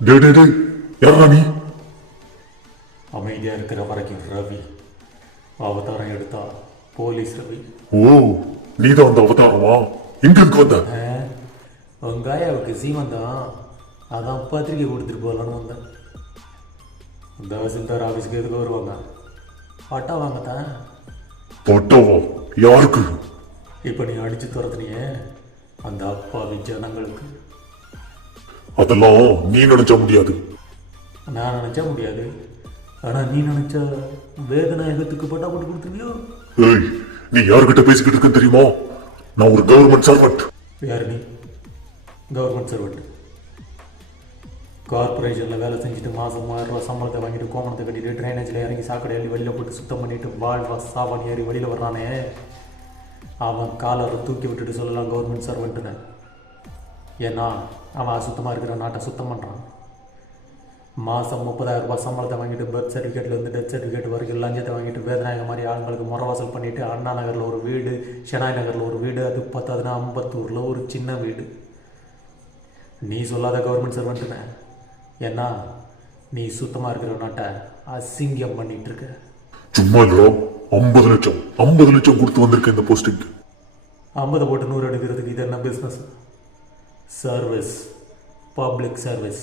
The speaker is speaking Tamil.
டேய் டேய் டேய், யாரா நீ? அமைதியா இருக்கிற வரைக்கும் ரவி, அவதாரம் எடுத்தா போலீஸ் ரவி. ஓ, நீதான் அந்த அவதாரமா? எங்க இருக்கு வந்த? வெங்காயாவுக்கு சீமந்தான், அதான் பத்திரிக்கை கொடுத்துட்டு போகலான்னு வந்தேன். தாசில்தார் ஆஃபீஸுக்கு எதுக்கு வருவாங்க? பட்டா வாங்கத்தான். பட்டாவா? யாருக்கு? இப்போ நீ அடிச்சு துரத்துனியே அந்த அப்பாவி ஜனங்களுக்கு. அதெல்லாம் நீ நினைச்ச முடியாது. நான் நினைச்சா முடியாது, ஆனா நீ நினைச்சா வேதநாயகத்துக்கு பட்டா போட்டு கொடுத்துருவியோ? ஏய், நீ யாருக்கிட்ட பேசிக்கிட்டு இருக்கன்னு தெரியுமா? நான் ஒரு கவர்மெண்ட் சர்வெண்ட். யார் நீ? Government servant. கார்பரேஷனில் வேலை செஞ்சுட்டு மாதம் 1000 ரூபா சம்பளத்தை வாங்கிட்டு கோமணத்தை கட்டிட்டு ட்ரைனேஜில் இறங்கி சாக்கடை அள்ளி வெளியில் போட்டு சுத்தம் பண்ணிட்டு வாழ்வா சாவான் ஏறி வெளியில் வர்றானே, அவன் காலரை தூக்கி விட்டுட்டு சொல்லலாம் கவர்மெண்ட் சர்வெண்ட்டுன்னு. ஏன்னா அவன் அசுத்தமாக இருக்கிற நாட்டை சுத்தம் பண்ணுறான். மாதம் 30,000 ரூபாய் சம்பளத்தை வாங்கிட்டு பர்த் சர்டிஃபிகேட்லேருந்து டெத் சர்டிஃபிகேட் வரைக்கும் லஞ்சத்தை வாங்கிட்டு வேதநாயகம் மாதிரி ஆளுங்களுக்கு முறவாசல் பண்ணிவிட்டு அண்ணா நகரில் ஒரு வீடு, ஷெனாய் நகரில் ஒரு வீடு, அது பத்தாதுன்னா அம்பத்தூரில் ஒரு சின்ன வீடு. நீ சொல்லாத கவர்மெண்ட் சர்வெண்ட்டுன்னு. ஏன்னா நீ சுத்தமாக இருக்கிற நாட்டை அசிங்கம் பண்ணிட்டு இருக்க. சும்மா இல்லடா, 50 லட்சம் 50 லட்சம் கொடுத்து வந்திருக்கேன் இந்த போஸ்டிங். 50 போட்டு 100 எடுக்கிறதுக்கு இது என்ன பிஸ்னஸ்? Service, public service.